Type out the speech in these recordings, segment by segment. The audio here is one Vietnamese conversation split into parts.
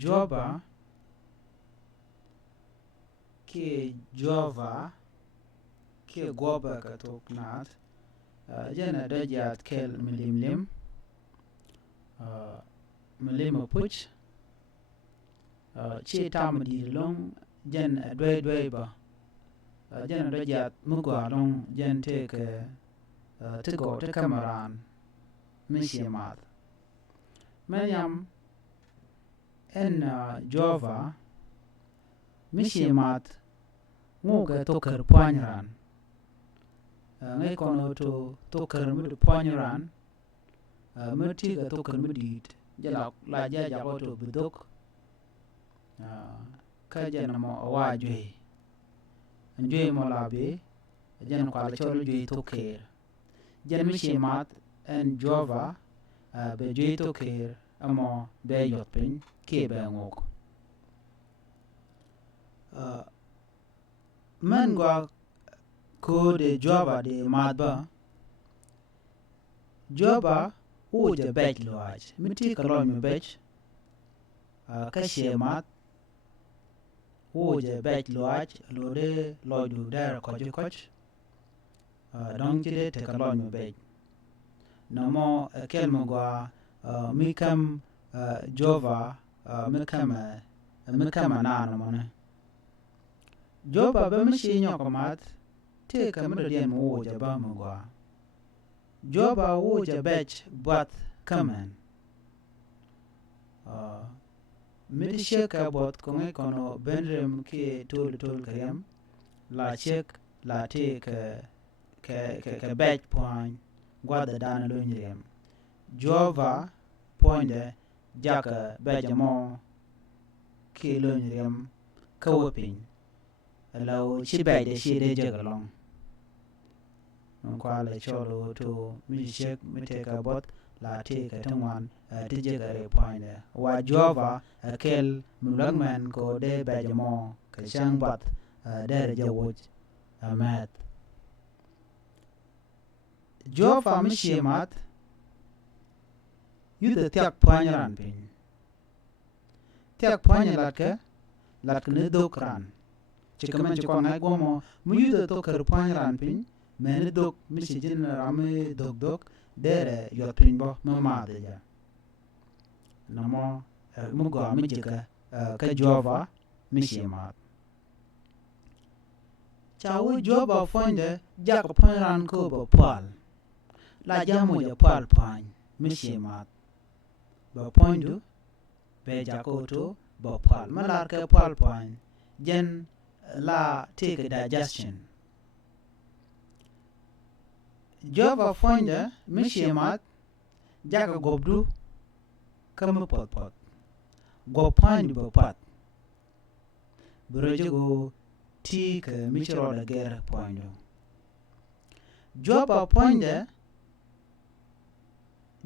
Guava ke Guava ke Guava ka tok nat jana dajat kel milim milim puch che tam di long jan doi ba jana dajat mugwa long jan te ke te go te kamaran mishimat manyam en Guava mishimat nguga toker panyran ngay kono to toker mud panyran muti ga toker mudit jala la jaja ko to bidok ka jana mo awajwe njwe mo labe jana ko ala cholo jwe toker jan mishimat en Guava be jwe toker amo be yotpin ke be ngok man gwa ko de Guava de madba Guava uja bej loaj miti ka loj me bej ka shemat uja bej loaj lo de loj du der koch dong jide te ka loj me bej namo kel mo gwa mikam Guava mikam nana mone Guava ba mishi nyokomat te ka mdo dien mo uja ba mo gwa Guava uja bej bat kamen midi sheka bot konge kono benrem ke tol kayam la shek la te ke bej point gwada dana lunyrem Guava poinde jaka bejamo ke lunyrem kawapin law shi bej de shi de jagalong kwa la cholo to mi shek mi te ka bot la te ka tangwan te jagare poinde wa Guava kel mulangman ko de bejamo ka shang bat de jawoj amat Guava mi shemat yuda tiak panyran pin tiak panyran lat ne dokran chikaman chikon ngai gomo mu yuda to kar panyran pin mene dok mishi jin rame dok dere yot pin bo mama de ja namo mugo mi jika ka Guava mishi mat chawu Guava fonde jak panyran ko bo pal la jamu ja pal pan mishi mat ba pondu be jakoto bo pal malar ka pal pan jen la take digestion Guava fonde mishimat jaka gobdu kama pot go pandu bo pat brojogo ti ka michro da gera pondu Guava fonde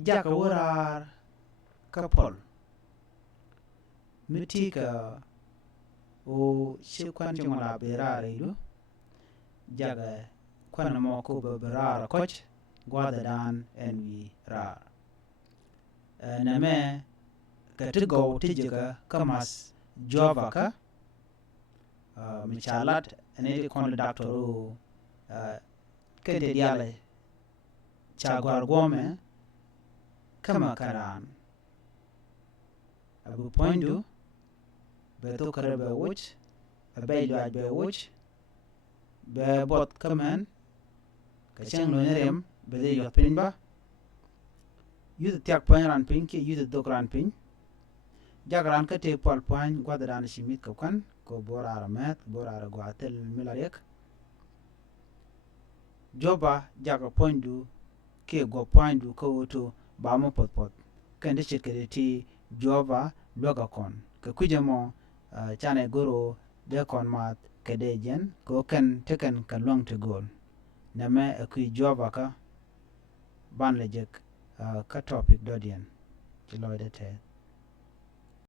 jaka wurar kapol mitika o shikwan jingla berare du jaga kwana mo ko berara koch gwada dan en wi rar na me ka tigo tijika kamas Guava ka michalat ene kon doctoru kede diale chagwar gome kama karan abu poindu beto kare be wuch be jwa be wuch be bot kamen ka cheng lo nerem be de yot pin ba yude tiak panyran pin ke yude dokran pin jagran ka te pol pan gwada dan shimit ko kan ko borara met borara gwatel milarek Guava jaga poindu ke go poindu ko to ba mo pot kende chekere ti Guava loga kon ka kujamo chane goro de kon mat kede jen ko ken teken ka long to gol na me akui Guava ka ban lejek ka topic dodien ti loide te